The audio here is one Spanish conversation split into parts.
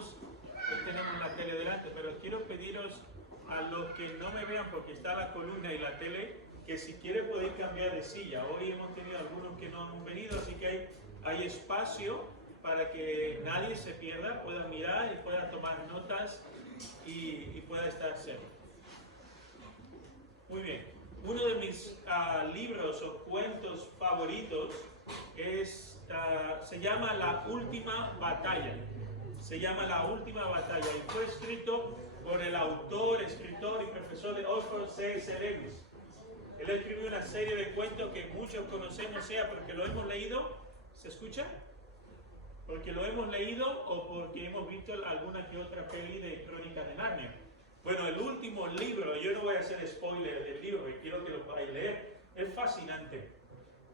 algunos tenemos la tele delante, pero quiero pediros a los que no me vean porque está la columna y la tele, que si quiere podéis cambiar de silla. Hoy hemos tenido algunos que no han venido, así que hay espacio para que nadie se pierda, pueda mirar y pueda tomar notas y pueda estar cerca. Muy bien. Uno de mis libros o cuentos favoritos se llama La Última Batalla. Se llama La Última Batalla y fue escrito por el autor, escritor y profesor de Oxford, C.S. Lewis. Él escribió una serie de cuentos que muchos conocemos, sea porque lo hemos leído. ¿Se escucha? Porque lo hemos leído o porque hemos visto alguna que otra peli de Crónicas de Narnia. Bueno, el último libro, yo no voy a hacer spoiler del libro y quiero que lo podáis leer, es fascinante.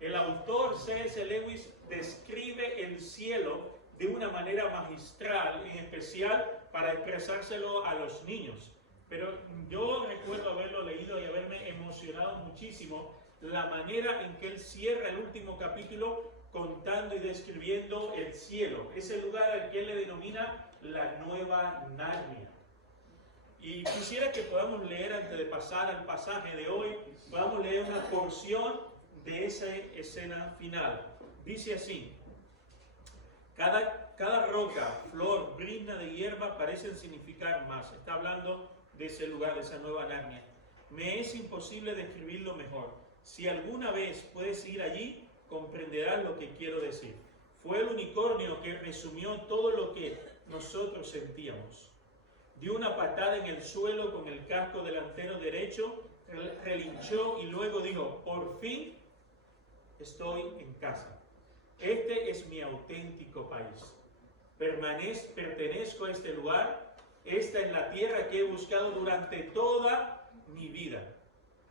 El autor C.S. Lewis describe el cielo de una manera magistral, en especial para expresárselo a los niños. Pero yo recuerdo haberlo leído y haberme emocionado muchísimo la manera en que él cierra el último capítulo contando y describiendo el cielo, ese lugar al que él le denomina la Nueva Narnia. Y quisiera que podamos leer, antes de pasar al pasaje de hoy, podamos leer una porción de esa escena final. Dice así: Cada roca, flor, brizna de hierba parecen significar más. Está hablando de ese lugar, de esa Nueva Narnia. Me es imposible describirlo mejor. Si alguna vez puedes ir allí, comprenderás lo que quiero decir. Fue el unicornio que resumió todo lo que nosotros sentíamos. Dio una patada en el suelo con el casco delantero derecho, relinchó y luego dijo: por fin estoy en casa. Este es mi auténtico país. Pertenezco a este lugar. Esta es la tierra que he buscado durante toda mi vida.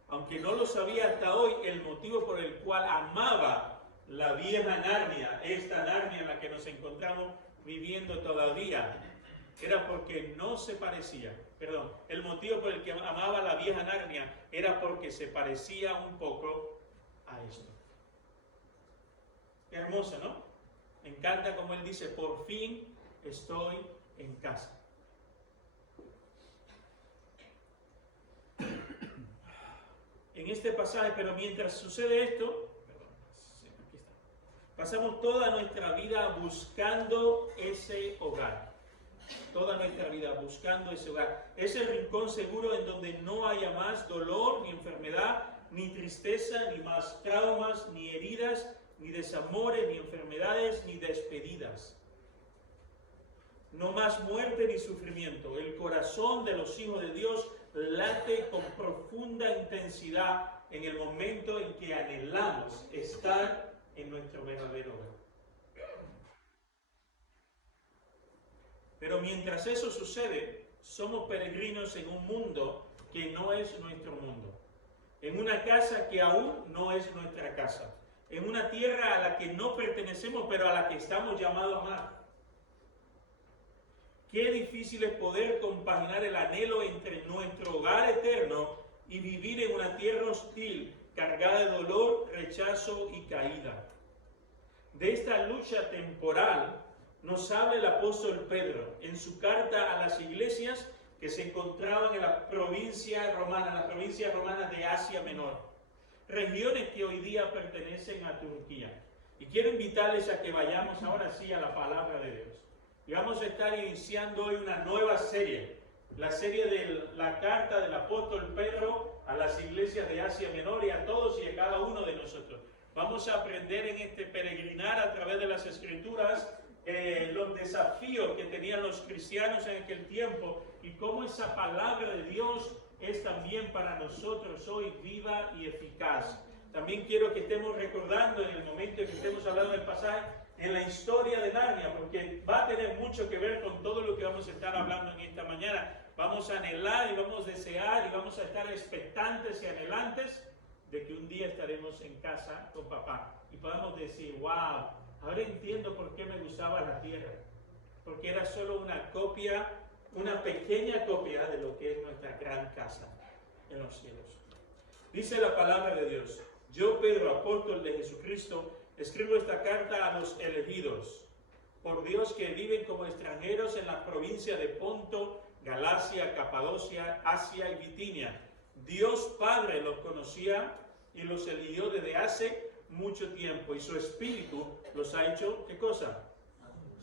Aunque no lo sabía hasta hoy, el motivo por el cual amaba la vieja Narnia, esta Narnia en la que nos encontramos viviendo todavía, era porque no se parecía. Perdón, el motivo por el que amaba la vieja Narnia era porque se parecía un poco a esto. Qué hermoso, ¿no? Me encanta como él dice: por fin estoy en casa. En este pasaje, pero mientras sucede esto, aquí está, pasamos toda nuestra vida buscando ese hogar. Toda nuestra vida buscando ese hogar. Ese rincón seguro en donde no haya más dolor, ni enfermedad, ni tristeza, ni más traumas, ni heridas, ni desamores, ni enfermedades, ni despedidas. No más muerte ni sufrimiento. El corazón de los hijos de Dios late con profunda intensidad en el momento en que anhelamos estar en nuestro verdadero hogar. Pero mientras eso sucede, somos peregrinos en un mundo que no es nuestro mundo. En una casa que aún no es nuestra casa. En una tierra a la que no pertenecemos, pero a la que estamos llamados a amar. Qué difícil es poder compaginar el anhelo entre nuestro hogar eterno y vivir en una tierra hostil, cargada de dolor, rechazo y caída. De esta lucha temporal nos habla el apóstol Pedro en su carta a las iglesias que se encontraban en la provincia romana, las provincias romanas de Asia Menor, regiones que hoy día pertenecen a Turquía. Y quiero invitarles a que vayamos ahora sí a la palabra de Dios. Y vamos a estar iniciando hoy una nueva serie, la serie de la carta del apóstol Pedro a las iglesias de Asia Menor y a todos y a cada uno de nosotros. Vamos a aprender en este peregrinar a través de las Escrituras los desafíos que tenían los cristianos en aquel tiempo y cómo esa palabra de Dios es también para nosotros hoy viva y eficaz. También quiero que estemos recordando en el momento en que estemos hablando del pasaje en la historia de Narnia, porque va a tener mucho que ver con todo lo que vamos a estar hablando en esta mañana. Vamos a anhelar y vamos a desear y vamos a estar expectantes y anhelantes de que un día estaremos en casa con papá y podamos decir: wow, ahora entiendo por qué me gustaba la tierra, porque era solo una copia, una pequeña copia de lo que es nuestra gran casa en los cielos. Dice la palabra de Dios: yo, Pedro, apóstol de Jesucristo, escribo esta carta a los elegidos, por Dios que viven como extranjeros en la provincia de Ponto, Galacia, Capadocia, Asia y Bitinia. Dios Padre los conocía y los eligió desde hace mucho tiempo, y su Espíritu los ha hecho, ¿qué cosa?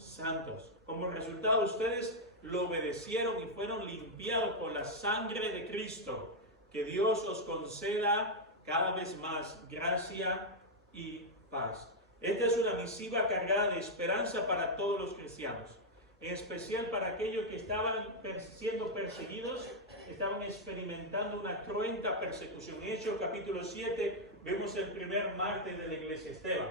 Santos. Como resultado, ustedes lo obedecieron y fueron limpiados por la sangre de Cristo. Que Dios os conceda cada vez más gracia y paz. Esta es una misiva cargada de esperanza para todos los cristianos, en especial para aquellos que estaban siendo perseguidos, estaban experimentando una cruenta persecución. En Hechos capítulo 7 vemos el primer mártir de la iglesia, Esteban.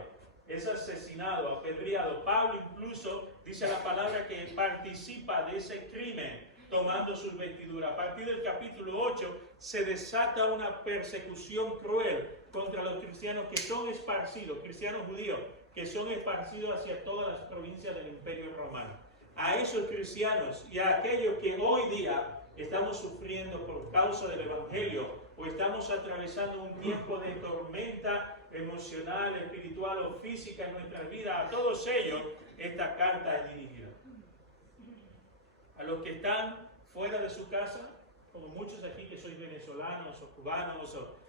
Es asesinado, apedreado. Pablo incluso dice la palabra que participa de ese crimen tomando sus vestiduras. A partir del capítulo 8 se desata una persecución cruel contra los cristianos que son esparcidos, cristianos judíos, que son esparcidos hacia todas las provincias del Imperio Romano. A esos cristianos y a aquellos que hoy día estamos sufriendo por causa del Evangelio o estamos atravesando un tiempo de tormenta emocional, espiritual o física en nuestras vidas, a todos ellos esta carta es dirigida. A los que están fuera de su casa, como muchos aquí que sois venezolanos o cubanos, o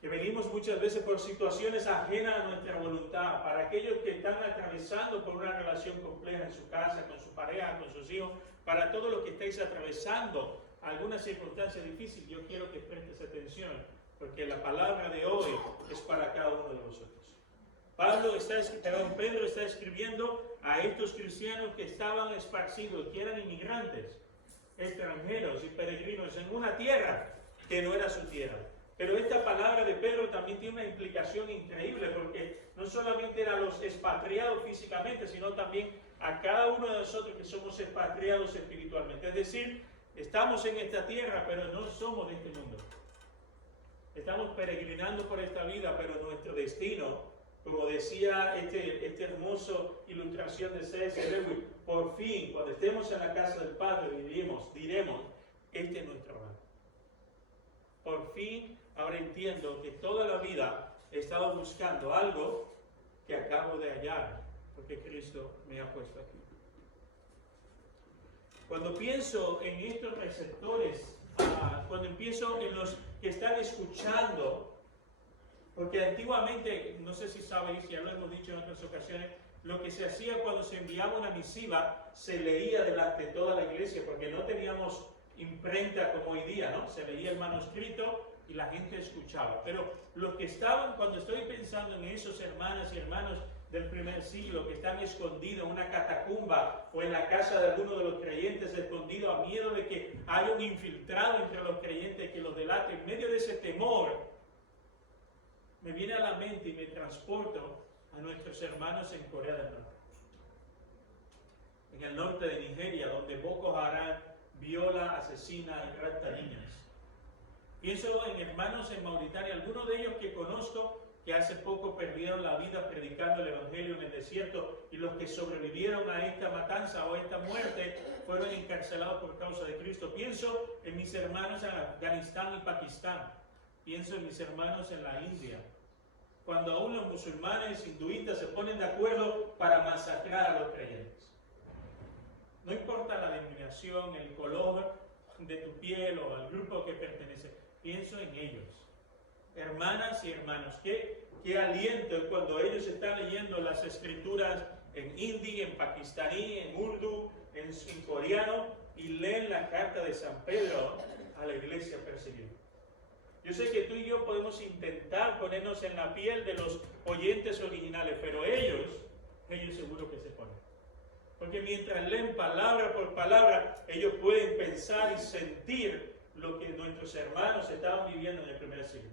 que venimos muchas veces por situaciones ajenas a nuestra voluntad, para aquellos que están atravesando por una relación compleja en su casa, con su pareja, con sus hijos, para todos los que estáis atravesando alguna circunstancia difícil, yo quiero que prestes atención, porque la palabra de hoy es para cada uno de vosotros. Pedro está escribiendo a estos cristianos que estaban esparcidos, que eran inmigrantes, extranjeros y peregrinos en una tierra que no era su tierra. Pero esta palabra de Pedro también tiene una implicación increíble, porque no solamente eran los expatriados físicamente, sino también a cada uno de nosotros que somos expatriados espiritualmente. Es decir, estamos en esta tierra, pero no somos de este mundo. Estamos peregrinando por esta vida, pero nuestro destino, como decía esta hermosa ilustración de C.S. Lewis, por fin, cuando estemos en la casa del Padre, diremos, este es nuestro hogar. Por fin, ahora entiendo que toda la vida he estado buscando algo que acabo de hallar, porque Cristo me ha puesto aquí. Cuando pienso en estos receptores, cuando pienso en los que están escuchando, porque antiguamente, no sé si sabéis, ya lo hemos dicho en otras ocasiones, lo que se hacía cuando se enviaba una misiva, se leía delante de toda la iglesia, porque no teníamos imprenta como hoy día, ¿no? Se leía el manuscrito y la gente escuchaba. Pero los que estaban, cuando estoy pensando en esos hermanas y hermanos del primer siglo que están escondidos en una catacumba o en la casa de alguno de los creyentes escondidos a miedo de que haya un infiltrado entre los creyentes que los delate, en medio de ese temor, me viene a la mente y me transporto a nuestros hermanos en Corea del Norte. En el norte de Nigeria, donde Boko Haram viola, asesina y rapta niñas. Pienso en hermanos en Mauritania, algunos de ellos que conozco que hace poco perdieron la vida predicando el Evangelio en el desierto, y los que sobrevivieron a esta matanza o a esta muerte fueron encarcelados por causa de Cristo. Pienso en mis hermanos en Afganistán y Pakistán. Pienso en mis hermanos en la India, cuando aún los musulmanes hinduistas se ponen de acuerdo para masacrar a los creyentes. No importa la denominación, el color de tu piel o al grupo que pertenece, pienso en ellos. Hermanas y hermanos, qué aliento cuando ellos están leyendo las escrituras en hindi, en pakistaní, en urdu, en coreano, y leen la carta de San Pedro a la iglesia perseguida. Yo sé que tú y yo podemos intentar ponernos en la piel de los oyentes originales, pero ellos seguro que se ponen. Porque mientras leen palabra por palabra, ellos pueden pensar y sentir lo que nuestros hermanos estaban viviendo en el primer siglo.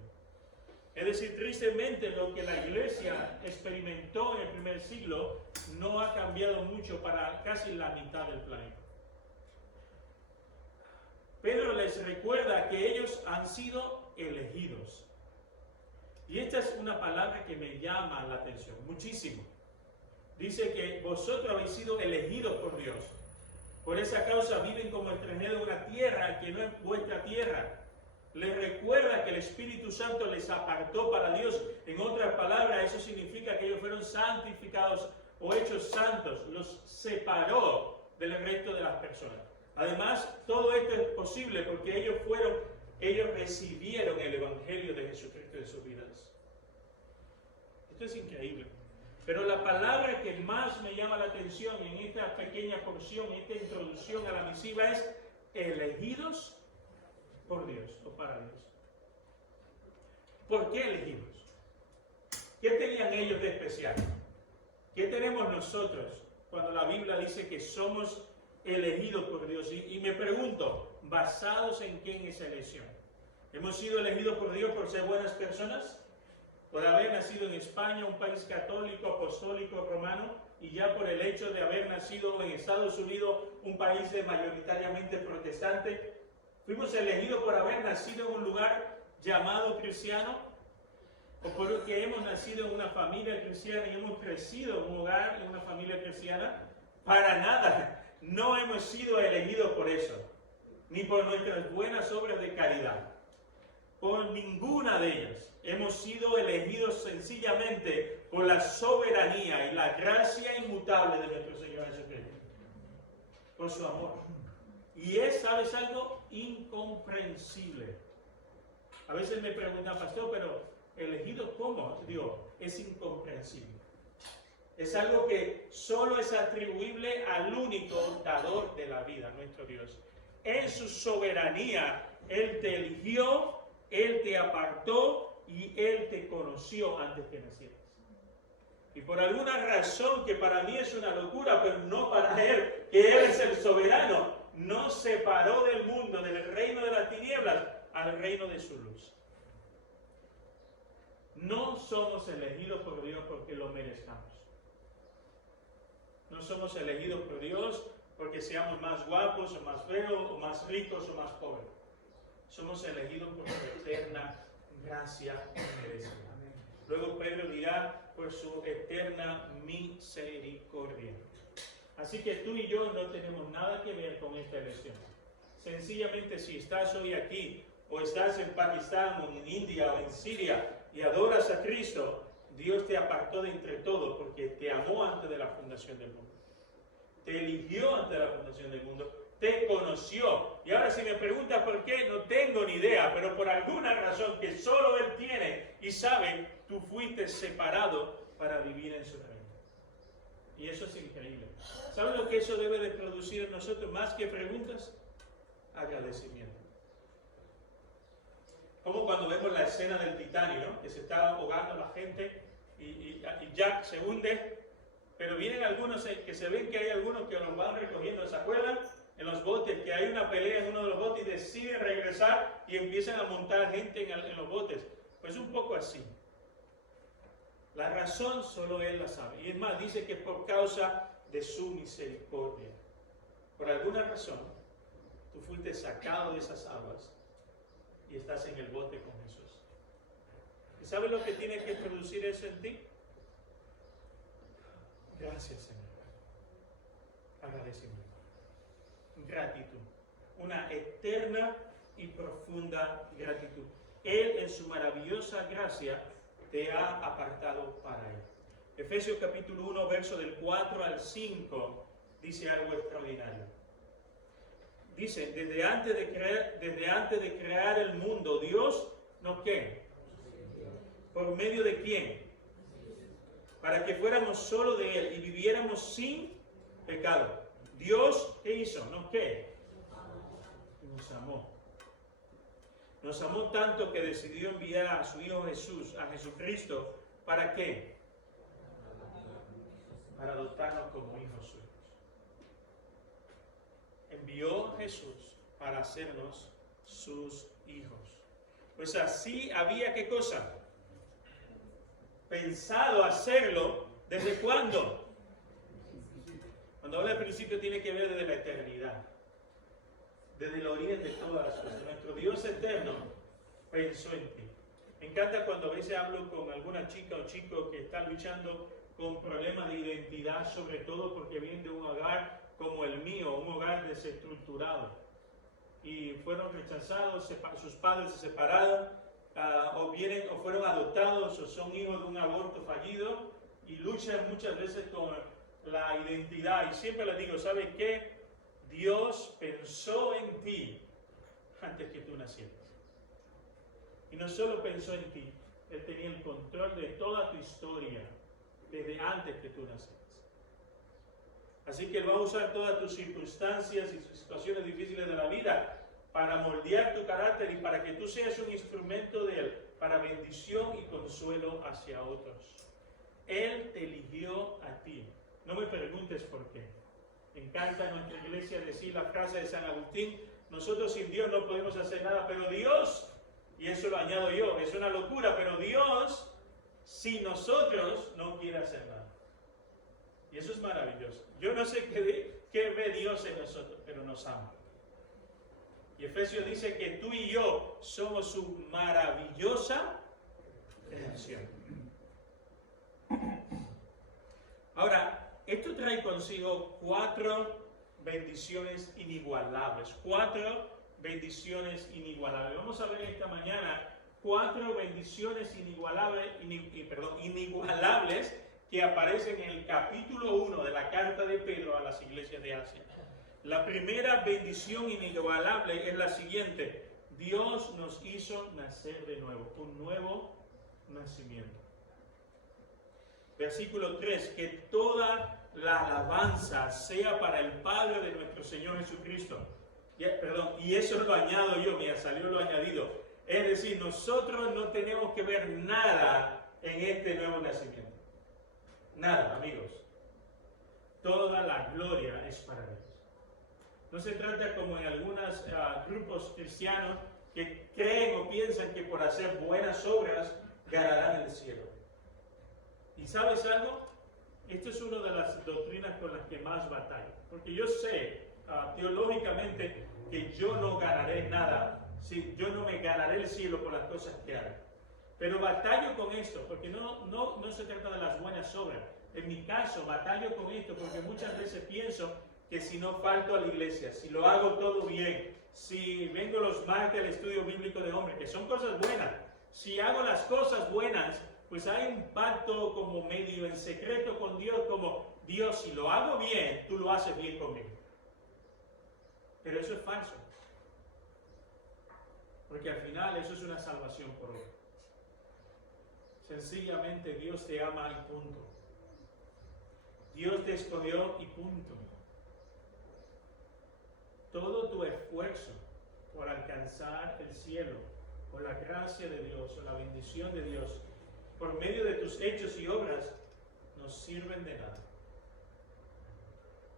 Es decir, tristemente lo que la iglesia experimentó en el primer siglo no ha cambiado mucho para casi la mitad del planeta. Pedro les recuerda que ellos han sido elegidos. Y esta es una palabra que me llama la atención muchísimo. Dice que vosotros habéis sido elegidos por Dios. Por esa causa viven como extranjeros en una tierra que no es vuestra tierra. Les recuerda que el Espíritu Santo les apartó para Dios. En otras palabras, eso significa que ellos fueron santificados o hechos santos, los separó del resto de las personas. Además, todo esto es posible porque ellos recibieron el Evangelio de Jesucristo en sus vidas. Esto es increíble. Pero la palabra que más me llama la atención en esta pequeña porción, esta introducción a la misiva, es elegidos por Dios o para Dios. ¿Por qué elegidos? ¿Qué tenían ellos de especial? ¿Qué tenemos nosotros cuando la Biblia dice que somos elegidos por Dios? Y me pregunto, ¿basados en qué en esa elección? ¿Hemos sido elegidos por Dios por ser buenas personas? ¿Por haber nacido en España, un país católico, apostólico, romano? Y ya por el hecho de haber nacido en Estados Unidos, un país mayoritariamente protestante. ¿Fuimos elegidos por haber nacido en un lugar llamado cristiano? ¿O porque hemos nacido en una familia cristiana y hemos crecido en un hogar, en una familia cristiana? Para nada. No hemos sido elegidos por eso, ni por nuestras buenas obras de caridad. Por ninguna de ellas. Hemos sido elegidos sencillamente por la soberanía y la gracia inmutable de nuestro Señor Jesucristo. Por su amor. Y es, ¿sabes algo? Incomprensible. A veces me preguntan, pastor, pero ¿elegido cómo? Digo, es incomprensible. Es algo que solo es atribuible al único dador de la vida, nuestro Dios. En su soberanía, Él te eligió, Él te apartó y Él te conoció antes que nacieras. Y por alguna razón que para mí es una locura, pero no para Él, que Él es el soberano, nos separó del mundo, del reino de las tinieblas, al reino de su luz. No somos elegidos por Dios porque lo merezcamos. No somos elegidos por Dios porque seamos más guapos o más feos o más ricos o más pobres. Somos elegidos por su eterna gracia merecida. Luego Pedro dirá por su eterna misericordia. Así que tú y yo no tenemos nada que ver con esta elección. Sencillamente si estás hoy aquí o estás en Pakistán o en India o en Siria y adoras a Cristo, Dios te apartó de entre todos porque te amó antes de la fundación del mundo. Te eligió antes de la fundación del mundo. Te conoció. Y ahora si me preguntas por qué, no tengo ni idea, pero por alguna razón que solo Él tiene y sabe, tú fuiste separado para vivir en su reino. Y eso es increíble. ¿Sabes lo que eso debe de producir en nosotros más que preguntas? Agradecimiento. Como cuando vemos la escena del Titanic, ¿no? Que se está ahogando la gente y Jack se hunde, pero vienen algunos que se ven que hay algunos que los van recogiendo, ¿se acuerdan? En los botes, que hay una pelea en uno de los botes y deciden regresar y empiezan a montar gente en los botes. Pues un poco así. La razón solo Él la sabe. Y es más, dice que es por causa de su misericordia. Por alguna razón, tú fuiste sacado de esas aguas y estás en el bote con Jesús. ¿Y sabes lo que tiene que producir eso en ti? Gracias, Señor. Agradecimiento. Gratitud. Una eterna y profunda gratitud. Él en su maravillosa gracia te ha apartado para Él. Efesios capítulo 1, verso del 4 al 5, dice algo extraordinario. Dice, desde antes de crear el mundo, Dios nos ¿qué? ¿Por medio de quién? Para que fuéramos solo de Él y viviéramos sin pecado. Dios, ¿qué hizo? ¿Nos qué? Nos amó. Nos amó tanto que decidió enviar a su Hijo Jesús, a Jesucristo, ¿para qué? Para adoptarnos como hijos suyos. Envió a Jesús para hacernos sus hijos. Pues así había, ¿qué cosa? Pensado hacerlo, ¿desde cuándo? Cuando habla del principio tiene que ver desde la eternidad. Desde el origen de todas las cosas. Nuestro Dios eterno pensó en ti. Me encanta cuando a veces hablo con alguna chica o chico que está luchando con problemas de identidad, sobre todo porque vienen de un hogar como el mío, un hogar desestructurado. Y fueron rechazados, sus padres se separaron, o fueron adoptados, o son hijos de un aborto fallido, y luchan muchas veces con la identidad. Y siempre les digo, ¿sabe qué? Dios pensó en ti antes que tú nacieras. Y no solo pensó en ti, Él tenía el control de toda tu historia desde antes que tú nacieras. Así que Él va a usar todas tus circunstancias y situaciones difíciles de la vida para moldear tu carácter y para que tú seas un instrumento de Él, para bendición y consuelo hacia otros. Él te eligió a ti. No me preguntes por qué. Me encanta en nuestra iglesia decir la frase de San Agustín: nosotros sin Dios no podemos hacer nada, pero Dios, y eso lo añado yo, es una locura, pero Dios, sin nosotros, no quiere hacer nada. Y eso es maravilloso. Yo no sé qué ve Dios en nosotros, pero nos ama. Y Efesios dice que tú y yo somos su maravillosa creación. Ahora, esto trae consigo 4 bendiciones inigualables. 4 bendiciones inigualables. Vamos a ver esta mañana 4 bendiciones inigualables que aparecen en el capítulo 1 de la carta de Pedro a las iglesias de Asia. La primera bendición inigualable es la siguiente: Dios nos hizo nacer de nuevo, un nuevo nacimiento. Versículo 3, que toda la alabanza sea para el Padre de nuestro Señor Jesucristo. Y eso lo añado yo, mira, salió lo añadido. Es decir, nosotros no tenemos que ver nada en este nuevo nacimiento. Nada, amigos. Toda la gloria es para Dios. No se trata como en algunos grupos cristianos que creen o piensan que por hacer buenas obras ganarán el cielo. ¿Y sabes algo? Esto es una de las doctrinas con las que más batallo. Porque yo sé teológicamente que yo no ganaré nada, sí, yo no me ganaré el cielo por las cosas que hago. Pero batallo con esto, porque no se trata de las buenas obras. En mi caso, batallo con esto porque muchas veces pienso que si no falto a la iglesia, si lo hago todo bien, si vengo los martes al estudio bíblico de hombres, que son cosas buenas, si hago las cosas buenas, pues hay un pacto como medio en secreto con Dios, como Dios, si lo hago bien, tú lo haces bien conmigo. Pero eso es falso. Porque al final eso es una salvación por obra. Sencillamente Dios te ama y punto. Dios te escogió y punto. Todo tu esfuerzo por alcanzar el cielo, por la gracia de Dios, o la bendición de Dios, por medio de tus hechos y obras, no sirven de nada.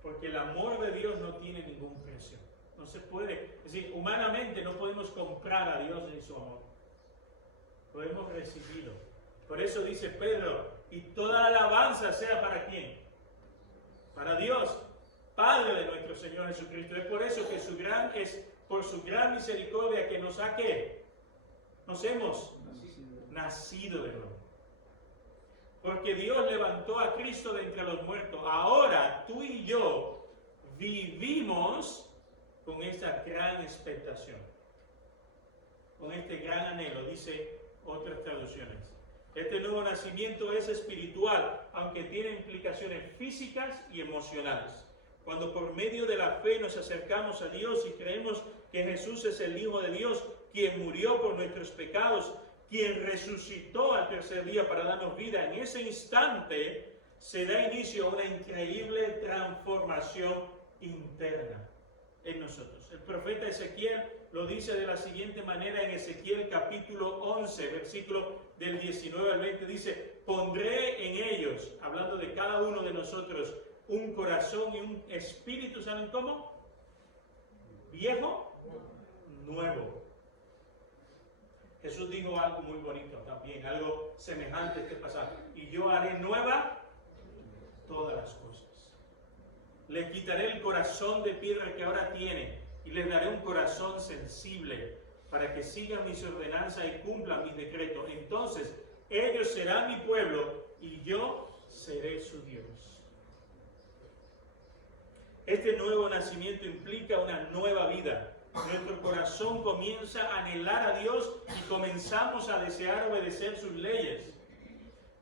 Porque el amor de Dios no tiene ningún precio. No se puede, es decir, humanamente no podemos comprar a Dios en su amor. Lo hemos recibido. Por eso dice Pedro, y toda alabanza sea para ¿quién? Para Dios, Padre de nuestro Señor Jesucristo. Es por eso que es por su gran misericordia que nos ha ¿qué? Nos hemos nacido de nuevo. Porque Dios levantó a Cristo de entre los muertos. Ahora tú y yo vivimos con esta gran expectación, con este gran anhelo, dice otras traducciones. Este nuevo nacimiento es espiritual, aunque tiene implicaciones físicas y emocionales. Cuando por medio de la fe nos acercamos a Dios y creemos que Jesús es el Hijo de Dios, quien murió por nuestros pecados, quien resucitó al tercer día para darnos vida, en ese instante se da inicio a una increíble transformación interna en nosotros. El profeta Ezequiel lo dice de la siguiente manera en Ezequiel capítulo 11, versículo del 19 al 20, dice: pondré en ellos, hablando de cada uno de nosotros, un corazón y un espíritu, ¿saben cómo? Viejo, nuevo. Jesús dijo algo muy bonito también, algo semejante a este pasaje. Y yo haré nueva todas las cosas. Le quitaré el corazón de piedra que ahora tiene y les daré un corazón sensible para que sigan mis ordenanzas y cumplan mis decretos. Entonces ellos serán mi pueblo y yo seré su Dios. Este nuevo nacimiento implica una nueva vida. Nuestro corazón comienza a anhelar a Dios y comenzamos a desear obedecer sus leyes.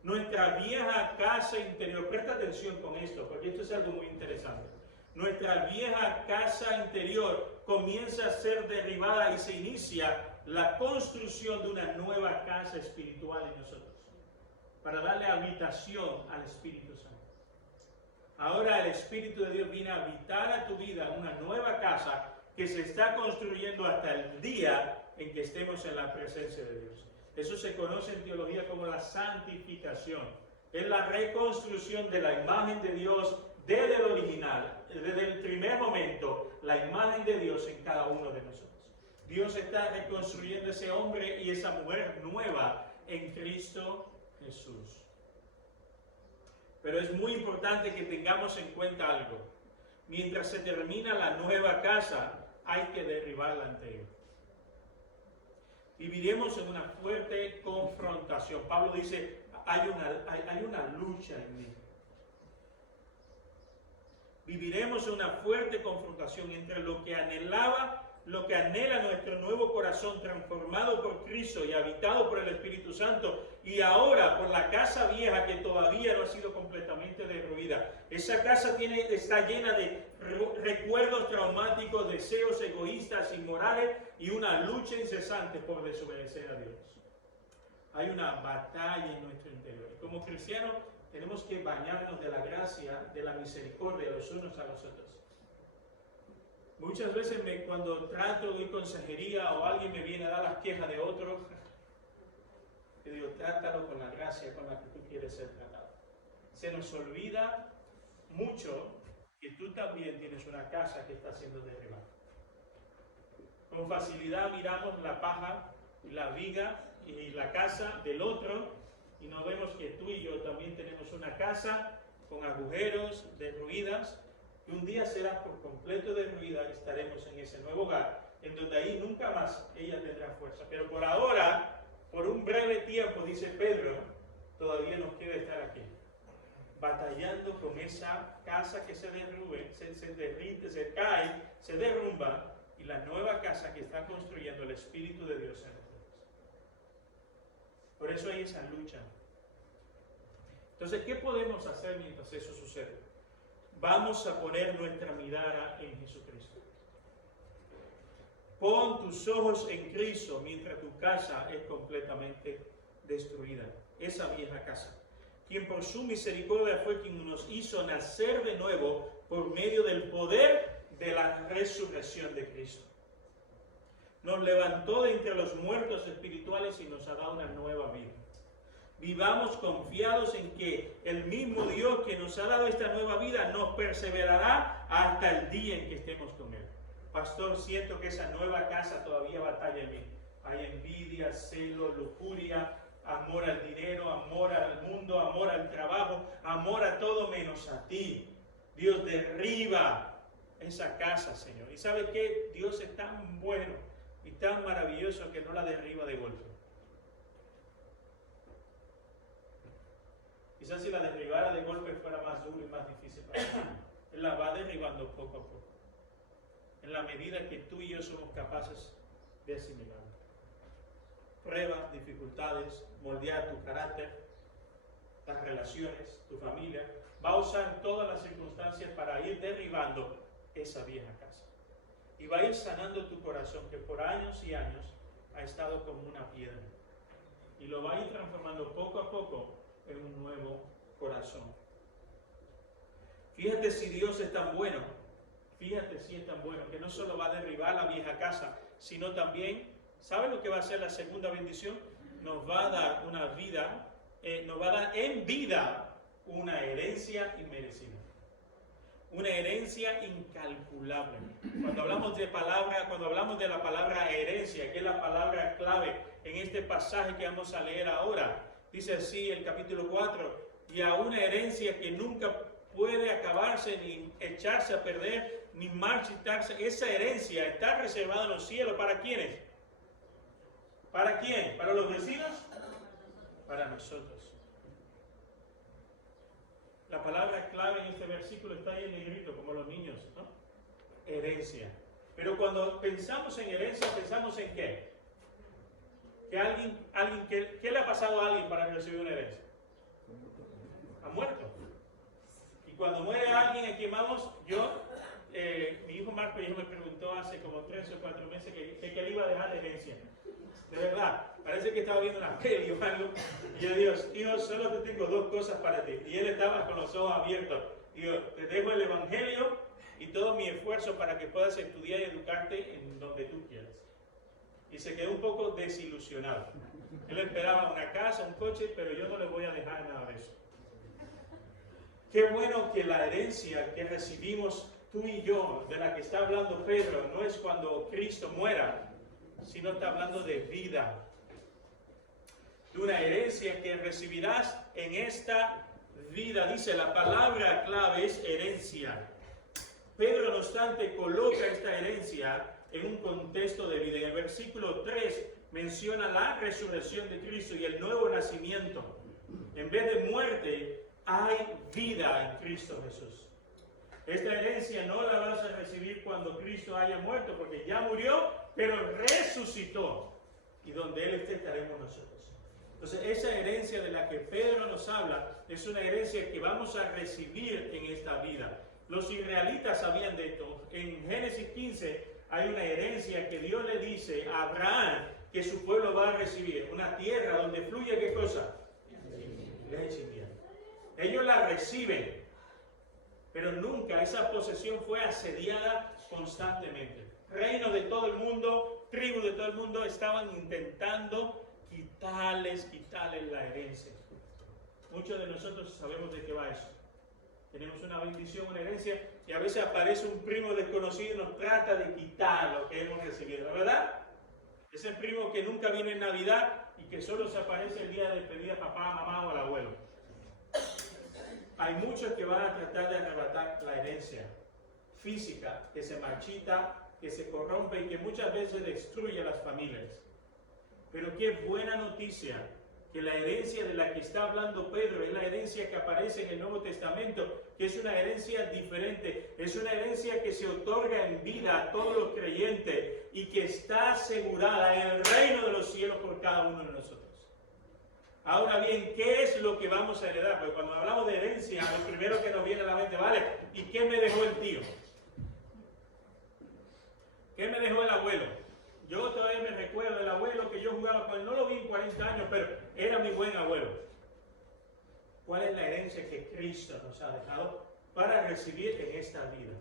Nuestra vieja casa interior, presta atención con esto, porque esto es algo muy interesante. Nuestra vieja casa interior comienza a ser derribada y se inicia la construcción de una nueva casa espiritual en nosotros, para darle habitación al Espíritu Santo. Ahora el Espíritu de Dios viene a habitar a tu vida una nueva casa que se está construyendo hasta el día en que estemos en la presencia de Dios. Eso se conoce en teología como la santificación. Es la reconstrucción de la imagen de Dios desde el original, desde el primer momento, la imagen de Dios en cada uno de nosotros. Dios está reconstruyendo ese hombre y esa mujer nueva en Cristo Jesús. Pero es muy importante que tengamos en cuenta algo. Mientras se termina la nueva casa, hay que derribar la anterior. Viviremos en una fuerte confrontación. Pablo dice, hay una lucha en mí. Viviremos en una fuerte confrontación entre lo que anhela nuestro nuevo corazón transformado por Cristo y habitado por el Espíritu Santo, y ahora por la casa vieja que todavía no ha sido completamente derruida. Esa casa está llena de recuerdos traumáticos, deseos egoístas, inmorales y una lucha incesante por desobedecer a Dios. Hay una batalla en nuestro interior. Como cristianos tenemos que bañarnos de la gracia, de la misericordia los unos a los otros. Muchas veces cuando trato de consejería o alguien me viene a dar las quejas de otro, yo digo, trátalo con la gracia con la que tú quieres ser tratado. Se nos olvida mucho que tú también tienes una casa que está siendo derribada. Con facilidad miramos la paja, la viga y la casa del otro y no vemos que tú y yo también tenemos una casa con agujeros, derruidas, y un día será por completo derruida y estaremos en ese nuevo hogar, en donde ahí nunca más ella tendrá fuerza. Pero por ahora, por un breve tiempo, dice Pedro, todavía nos queda estar aquí, batallando con esa casa que se derrumbe, se cae, se derrumba, y la nueva casa que está construyendo el Espíritu de Dios en nosotros. Por eso hay esa lucha. Entonces, ¿qué podemos hacer mientras eso sucede? Vamos a poner nuestra mirada en Jesucristo. Pon tus ojos en Cristo mientras tu casa es completamente destruida. Esa vieja casa. Quien por su misericordia fue quien nos hizo nacer de nuevo por medio del poder de la resurrección de Cristo. Nos levantó de entre los muertos espirituales y nos ha dado una nueva vida. Vivamos confiados en que el mismo Dios que nos ha dado esta nueva vida nos perseverará hasta el día en que estemos con Él. Pastor, siento que esa nueva casa todavía batalla en mí. Hay envidia, celo, lujuria, amor al dinero, amor al mundo, amor al trabajo, amor a todo menos a ti. Dios, derriba esa casa, Señor. ¿Y sabe qué? Dios es tan bueno y tan maravilloso que no la derriba de golpe. Quizás si la derribara de golpe fuera más duro y más difícil para nosotros. Él la va derribando poco a poco, en la medida que tú y yo somos capaces de asimilarla. Pruebas, dificultades, moldear tu carácter, las relaciones, tu familia. Va a usar todas las circunstancias para ir derribando esa vieja casa. Y va a ir sanando tu corazón, que por años y años ha estado como una piedra. Y lo va a ir transformando poco a poco en un nuevo corazón. Fíjate si Dios es tan bueno, fíjate si es tan bueno, que no solo va a derribar la vieja casa, sino también, ¿sabe lo que va a hacer la segunda bendición? Nos va a dar una vida, nos va a dar en vida una herencia inmerecida. Una herencia incalculable. Cuando hablamos de la palabra herencia, que es la palabra clave en este pasaje que vamos a leer ahora, dice así el capítulo 4, y a una herencia que nunca puede acabarse, ni echarse a perder, ni marchitarse. Esa herencia está reservada en los cielos. ¿Para quiénes? ¿Para quién? ¿Para los vecinos? Para nosotros. La palabra clave en este versículo está ahí en negrito, como los niños, ¿no? Herencia. Pero cuando pensamos en herencia, ¿pensamos en qué? ¿Qué le ha pasado a alguien para recibir una herencia? ha muerto. Y cuando muere alguien a quien amamos, mi hijo Marco me preguntó hace como 3 o 4 meses que él iba a dejar de herencia. De verdad, parece que estaba viendo una peli o algo. Y yo digo, hijo, solo te tengo 2 cosas para ti. Y él estaba con los ojos abiertos. Digo, te dejo el Evangelio y todo mi esfuerzo para que puedas estudiar y educarte en donde tú quieras. Y se quedó un poco desilusionado. Él esperaba una casa, un coche, pero yo no le voy a dejar nada de eso. Qué bueno que la herencia que recibimos tú y yo, de la que está hablando Pedro, no es cuando Cristo muera, sino está hablando de vida. De una herencia que recibirás en esta vida. Dice, la palabra clave es herencia. Pedro, no obstante, coloca esta herencia en un contexto de vida. En el versículo 3 menciona la resurrección de Cristo y el nuevo nacimiento. En vez de muerte, hay vida en Cristo Jesús. Esta herencia no la vas a recibir cuando Cristo haya muerto, porque ya murió, pero resucitó. Y donde Él esté, estaremos nosotros. Entonces, esa herencia de la que Pedro nos habla, es una herencia que vamos a recibir en esta vida. Los israelitas sabían de esto. En Génesis 15 hay una herencia que Dios le dice a Abraham que su pueblo va a recibir. Una tierra donde fluye, ¿qué cosa? Leche y miel. Ellos la reciben. Pero nunca esa posesión fue asediada constantemente. Reinos de todo el mundo, tribus de todo el mundo estaban intentando quitarles la herencia. Muchos de nosotros sabemos de qué va eso. Tenemos una bendición, una herencia, y a veces aparece un primo desconocido y nos trata de quitar lo que hemos recibido, ¿verdad? Ese primo que nunca viene en Navidad y que solo se aparece el día de despedida a papá, mamá o al abuelo. Hay muchos que van a tratar de arrebatar la herencia física, que se marchita, que se corrompe y que muchas veces destruye a las familias. Pero qué buena noticia que la herencia de la que está hablando Pedro es la herencia que aparece en el Nuevo Testamento, que es una herencia diferente, es una herencia que se otorga en vida a todos los creyentes y que está asegurada en el reino de los cielos por cada uno de nosotros. Ahora bien, ¿qué es lo que vamos a heredar? Porque cuando hablamos de herencia, lo primero que nos viene a la mente, vale, ¿y qué me dejó el tío? ¿Qué me dejó el abuelo? Yo todavía me recuerdo del abuelo que yo jugaba con él, no lo vi en 40 años, pero era mi buen abuelo. ¿Cuál es la herencia que Cristo nos ha dejado para recibir en esta vida?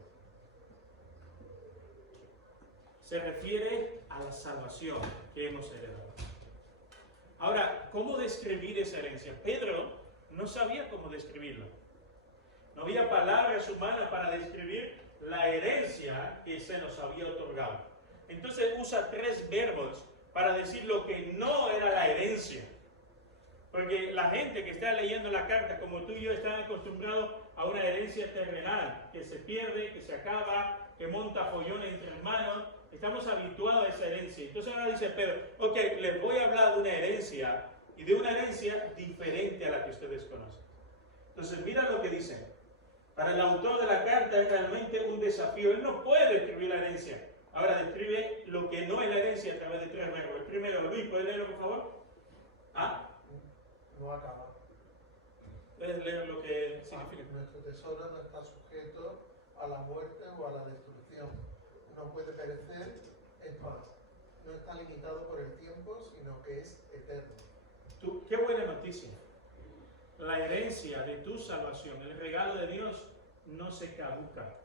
Se refiere a la salvación que hemos heredado. Ahora, ¿cómo describir esa herencia? Pedro no sabía cómo describirla. No había palabras humanas para describir la herencia que se nos había otorgado. Entonces usa 3 verbos para decir lo que no era la herencia. Porque la gente que está leyendo la carta, como tú y yo, están acostumbrados a una herencia terrenal, que se pierde, que se acaba, que monta follones entre hermanos. Estamos habituados a esa herencia. Entonces ahora dice Pedro, ok, les voy a hablar de una herencia, y de una herencia diferente a la que ustedes conocen. Entonces mira lo que dice. Para el autor de la carta es realmente un desafío. Él no puede describir la herencia. Ahora describe lo que no es la herencia a través de 3 verbos. El primero, Luis, ¿puedes leerlo por favor? ¿Ah? No acaba. ¿Puedes leer lo que significa? Nuestro tesoro no está sujeto a la muerte o a la destrucción. No puede perecer, es más, no está limitado por el tiempo, sino que es eterno. Qué buena noticia. La herencia de tu salvación, el regalo de Dios, no se caduca,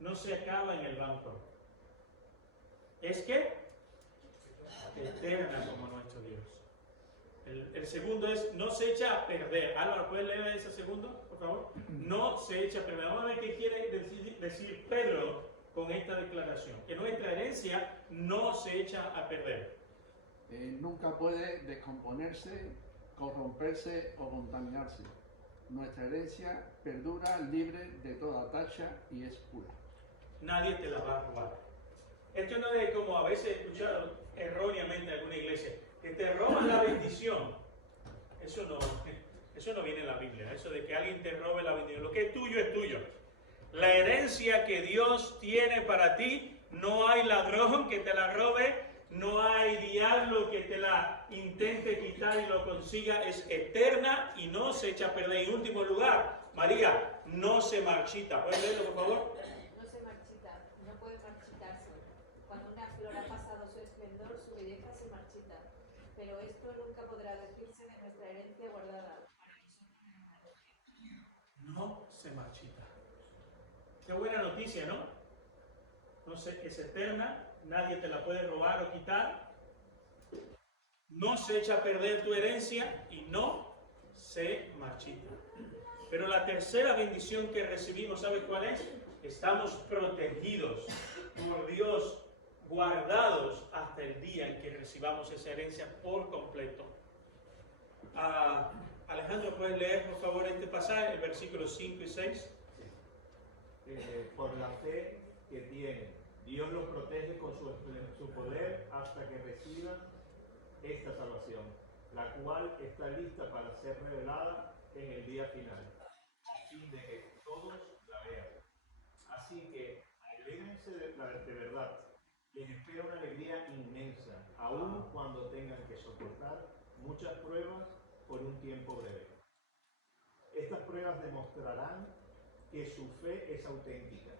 no se acaba en el banco. Es que eterna como nuestro Dios. El segundo es, no se echa a perder. Álvaro, ¿puedes leer ese segundo, por favor? No se echa a perder. Vamos a ver qué quiere decir Pedro con esta declaración. Que nuestra herencia no se echa a perder. Nunca puede descomponerse, corromperse o contaminarse. Nuestra herencia perdura libre de toda tacha y es pura. Nadie te la va a robar. Esto no es como a veces he escuchado erróneamente en alguna iglesia, que te roban la bendición. Eso no viene en la Biblia, eso de que alguien te robe la bendición. Lo que es tuyo es tuyo. La herencia que Dios tiene para ti, no hay ladrón que te la robe, No hay diablo que te la intente quitar y lo consiga. Es eterna y no se echa a perder. En último lugar, María, no se marchita. ¿Puedes leerlo, por favor? No se marchita, no puede marchitarse. Cuando una flor ha pasado su esplendor, su belleza se marchita. Pero esto nunca podrá decirse de nuestra herencia guardada para nosotros en el cielo. No se marchita. Qué buena noticia, ¿no? No sé, es eterna, nadie te la puede robar o quitar. No se echa a perder tu herencia y no se marchita. Pero la tercera bendición que recibimos, ¿sabes cuál es? Estamos protegidos por Dios, guardados hasta el día en que recibamos esa herencia por completo. Alejandro, ¿puedes leer por favor este pasaje, el versículos 5 y 6? Por la fe que tienen, Dios los protege con su poder hasta que reciban esta salvación, la cual está lista para ser revelada en el día final, a fin de que todos la vean. Así que alégrense de verdad, les espera una alegría inmensa, aun cuando tengan que soportar muchas pruebas por un tiempo breve. Estas pruebas demostrarán que su fe es auténtica.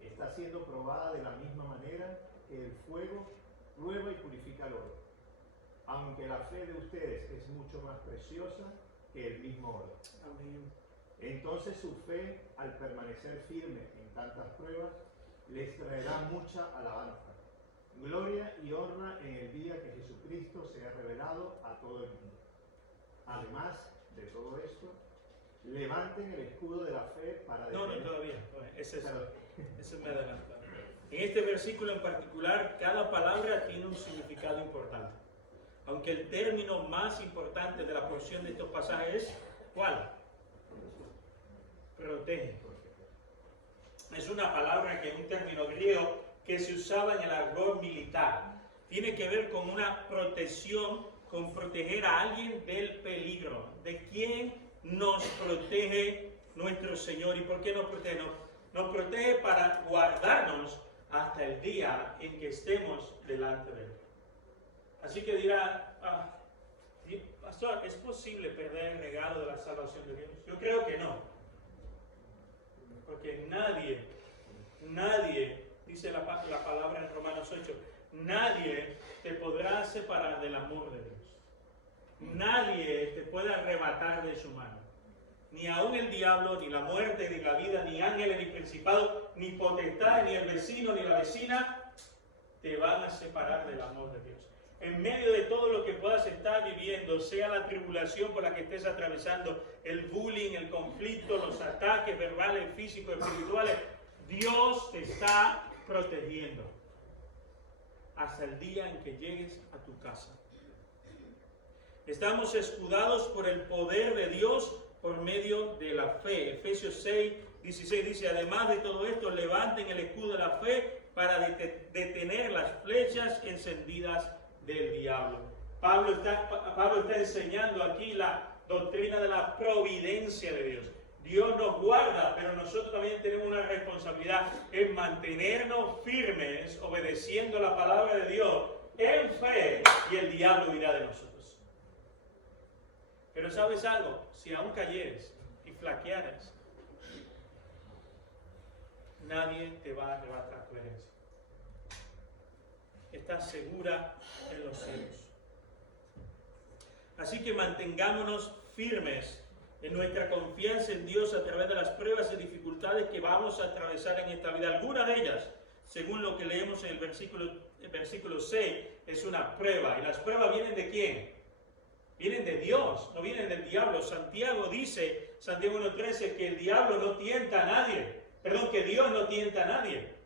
Está siendo probada de la misma manera que el fuego prueba y purifica el oro. Aunque la fe de ustedes es mucho más preciosa que el mismo oro. Amén. Entonces su fe, al permanecer firme en tantas pruebas, les traerá mucha alabanza, gloria y honra en el día que Jesucristo sea revelado a todo el mundo. Además de todo esto, levanten el escudo de la fe para No, detener... todavía. Ese me adelanta. En este versículo en particular, cada palabra tiene un significado importante. Aunque el término más importante de la porción de estos pasajes es, ¿cuál? Protege. Es una palabra que es un término griego que se usaba en el argot militar. Tiene que ver con una protección, con proteger a alguien del peligro. ¿De quién nos protege nuestro Señor? ¿Y por qué nos protege? Nos protege para guardarnos hasta el día en que estemos delante de Él. Así que dirá, pastor, ¿es posible perder el regalo de la salvación de Dios? Yo creo que no. Porque nadie, dice la palabra en Romanos 8, nadie te podrá separar del amor de Dios. Nadie te puede arrebatar de su mano. Ni aun el diablo, ni la muerte, ni la vida, ni ángeles, ni principado, ni potestad, ni el vecino, ni la vecina, te van a separar del amor de Dios. En medio de todo lo que puedas estar viviendo, sea la tribulación por la que estés atravesando, el bullying, el conflicto, los ataques verbales, físicos, espirituales, Dios te está protegiendo hasta el día en que llegues a tu casa. Estamos escudados por el poder de Dios por medio de la fe. Efesios 6, 16 dice, además de todo esto, levanten el escudo de la fe para detener las flechas encendidas del diablo. Pablo está enseñando aquí la doctrina de la providencia de Dios. Dios nos guarda, pero nosotros también tenemos una responsabilidad en mantenernos firmes, obedeciendo la palabra de Dios en fe, y el diablo irá de nosotros. Pero ¿sabes algo? Si aún cayeres y flaqueares, nadie te va a arrebatar tu herencia. Estás segura en los cielos. Así que mantengámonos firmes en nuestra confianza en Dios a través de las pruebas y dificultades que vamos a atravesar en esta vida. Algunas de ellas, según lo que leemos en el versículo 6, es una prueba. ¿Y las pruebas vienen de quién? Vienen de Dios, no vienen del diablo. Santiago dice, Santiago 1:13, que el diablo no tienta a nadie. Perdón, que Dios no tienta a nadie.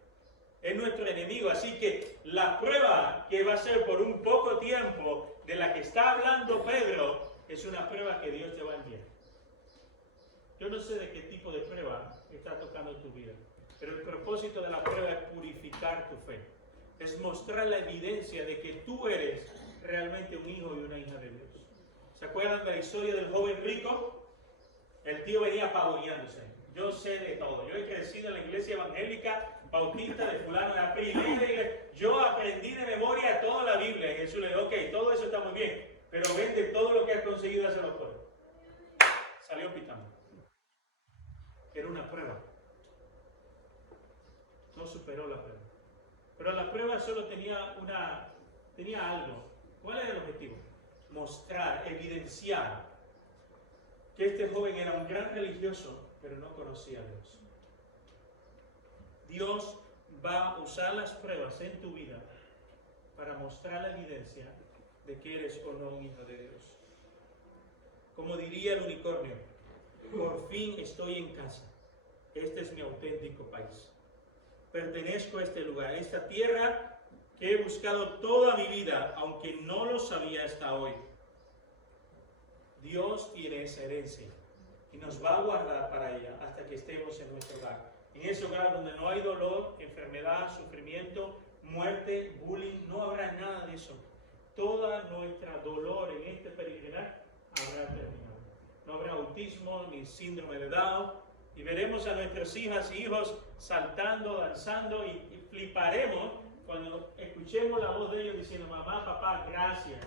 Es nuestro enemigo. Así que la prueba que va a ser por un poco tiempo, de la que está hablando Pedro, es una prueba que Dios te va a enviar. Yo no sé de qué tipo de prueba está tocando tu vida, pero el propósito de la prueba es purificar tu fe. Es mostrar la evidencia de que tú eres realmente un hijo y una hija de Dios. ¿Se acuerdan de la historia del joven rico? El tío venía pavoneándose. Yo sé de todo. Yo he crecido en la iglesia evangélica bautista de fulano, la primera iglesia. Yo aprendí de memoria toda la Biblia. Y Jesús le dijo, ok, todo eso está muy bien, pero vende todo lo que has conseguido hacer los pueblos. Salió pitando. Era una prueba. No superó la prueba. Pero la prueba solo tenía algo. ¿Cuál era el objetivo? Mostrar, evidenciar que este joven era un gran religioso, pero no conocía a Dios. Dios va a usar las pruebas en tu vida para mostrar la evidencia de que eres o no un hijo de Dios. Como diría el unicornio, por fin estoy en casa. Este es mi auténtico país. Pertenezco a este lugar, a esta tierra que he buscado toda mi vida, aunque no lo sabía hasta hoy. Dios tiene esa herencia y nos va a guardar para ella hasta que estemos en nuestro hogar. En ese hogar donde no hay dolor, enfermedad, sufrimiento, muerte, bullying, no habrá nada de eso. Toda nuestra dolor en este peregrinaje habrá terminado. No habrá autismo ni síndrome de Down. Y veremos a nuestras hijas y hijos saltando, danzando y fliparemos cuando escuchemos la voz de ellos diciendo, mamá, papá, gracias.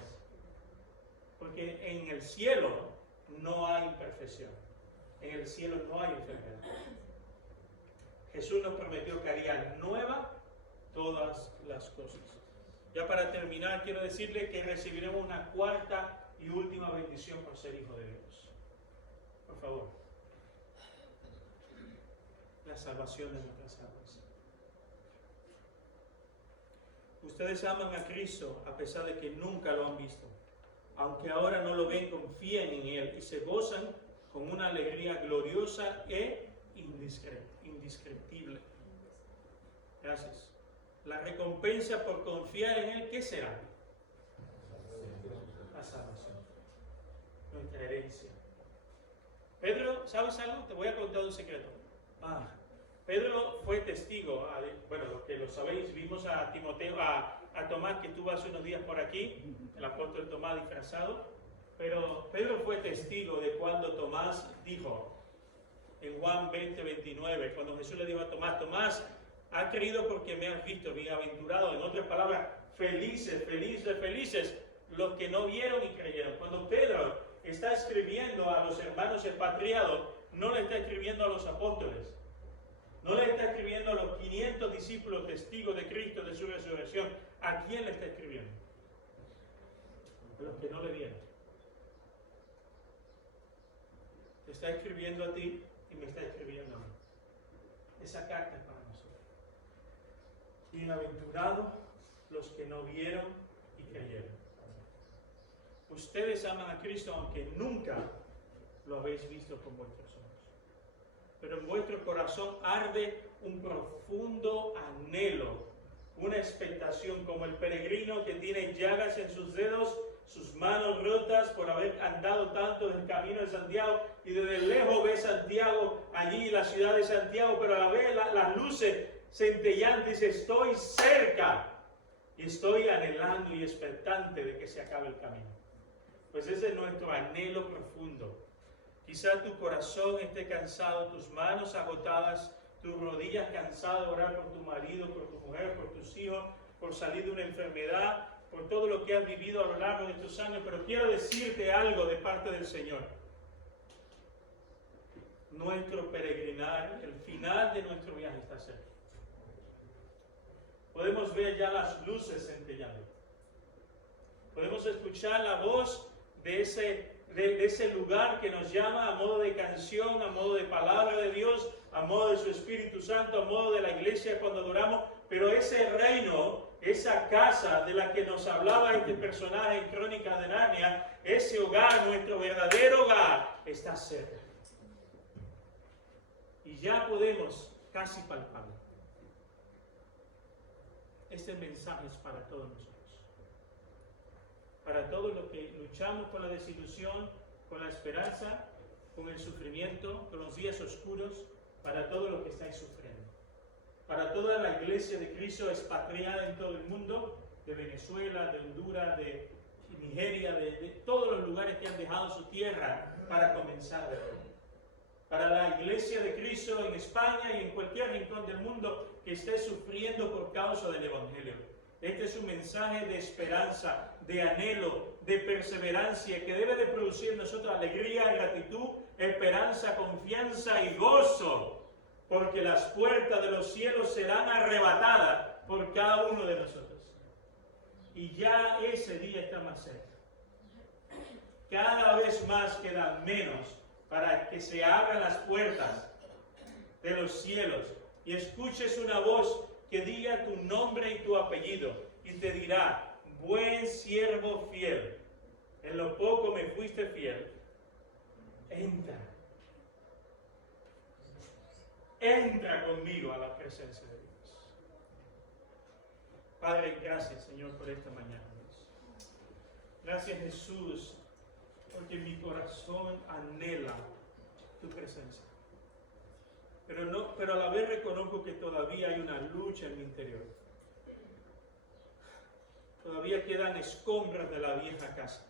Porque en el cielo no hay imperfección. En el cielo no hay enfermedad. Jesús nos prometió que haría nueva todas las cosas. Ya para terminar, quiero decirle que recibiremos una cuarta y última bendición por ser hijo de Dios. Por favor. La salvación de nuestras almas. Ustedes aman a Cristo a pesar de que nunca lo han visto. Aunque ahora no lo ven, confían en Él y se gozan con una alegría gloriosa e indescriptible. Gracias. La recompensa por confiar en Él, ¿qué será? La salvación. Nuestra herencia. Pedro, ¿sabes algo? Te voy a contar un secreto. Pedro fue testigo, bueno, los que lo sabéis, vimos a Timoteo, a Tomás que estuvo hace unos días por aquí, el apóstol Tomás disfrazado, pero Pedro fue testigo de cuando Tomás dijo, en Juan 20:29, cuando Jesús le dijo a Tomás, Tomás, has creído porque me has visto, bienaventurado, en otras palabras, felices los que no vieron y creyeron. Cuando Pedro está escribiendo a los hermanos expatriados, no le está escribiendo a los apóstoles, no le está escribiendo a los 500 discípulos testigos de Cristo, de su resurrección. ¿A quién le está escribiendo? A los que no le vieron. Te está escribiendo a ti y me está escribiendo a mí. Esa carta es para nosotros. Bienaventurados los que no vieron y creyeron. Ustedes aman a Cristo aunque nunca lo habéis visto con vuestros ojos. Pero en vuestro corazón arde un profundo anhelo, una expectación como el peregrino que tiene llagas en sus dedos, sus manos rotas por haber andado tanto en el camino de Santiago y desde lejos ve Santiago, allí la ciudad de Santiago, pero a la vez las luces centellantes, dice, estoy cerca y estoy anhelando y expectante de que se acabe el camino. Pues ese es nuestro anhelo profundo. Quizá tu corazón esté cansado, tus manos agotadas, tus rodillas cansadas de orar por tu marido, por tu mujer, por tus hijos, por salir de una enfermedad, por todo lo que has vivido a lo largo de estos años, pero quiero decirte algo de parte del Señor. Nuestro peregrinar, el final de nuestro viaje está cerca. Podemos ver ya las luces centellando. Podemos escuchar la voz de ese lugar que nos llama a modo de canción, a modo de palabra de Dios, a modo de su Espíritu Santo, a modo de la iglesia cuando adoramos, pero ese reino, esa casa de la que nos hablaba este personaje en Crónicas de Narnia, ese hogar, nuestro verdadero hogar, está cerca. Y ya podemos casi palparlo. Este mensaje es para todos nosotros. Para todos los que luchamos con la desilusión, con la esperanza, con el sufrimiento, con los días oscuros, para todos los que estáis sufriendo. Para toda la iglesia de Cristo expatriada en todo el mundo, de Venezuela, de Honduras, de Nigeria, de todos los lugares que han dejado su tierra para comenzar de nuevo. para la iglesia de Cristo en España y en cualquier rincón del mundo que esté sufriendo por causa del Evangelio. Este es un mensaje de esperanza, de anhelo, de perseverancia que debe de producir en nosotros alegría, gratitud, esperanza, confianza y gozo, porque las puertas de los cielos serán arrebatadas por cada uno de nosotros. Y ya ese día está más cerca. Cada vez más queda menos para que se abran las puertas de los cielos y escuches una voz que diga tu nombre y tu apellido y te dirá: buen siervo fiel, en lo poco me fuiste fiel, entra conmigo a la presencia de Dios. Padre, gracias, Señor, por esta mañana. Gracias, Jesús, porque mi corazón anhela tu presencia. Pero a la vez reconozco que todavía hay una lucha en mi interior. Todavía quedan escombros de la vieja casa.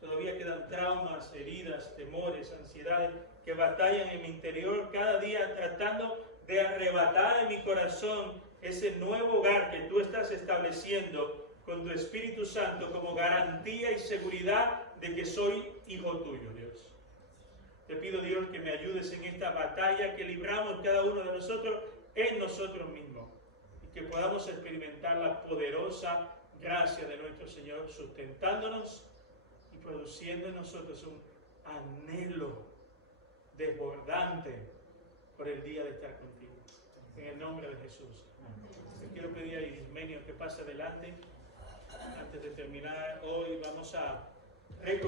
Todavía quedan traumas, heridas, temores, ansiedades que batallan en mi interior cada día tratando de arrebatar en mi corazón ese nuevo hogar que tú estás estableciendo con tu Espíritu Santo como garantía y seguridad de que soy hijo tuyo, Dios. Te pido, Dios, que me ayudes en esta batalla que libramos cada uno de nosotros en nosotros mismos y que podamos experimentar la poderosa gracia de nuestro Señor sustentándonos y produciendo en nosotros un anhelo desbordante por el día de estar contigo. En el nombre de Jesús. Te quiero pedir a Ismenio que pase adelante. Antes de terminar, hoy vamos a recordar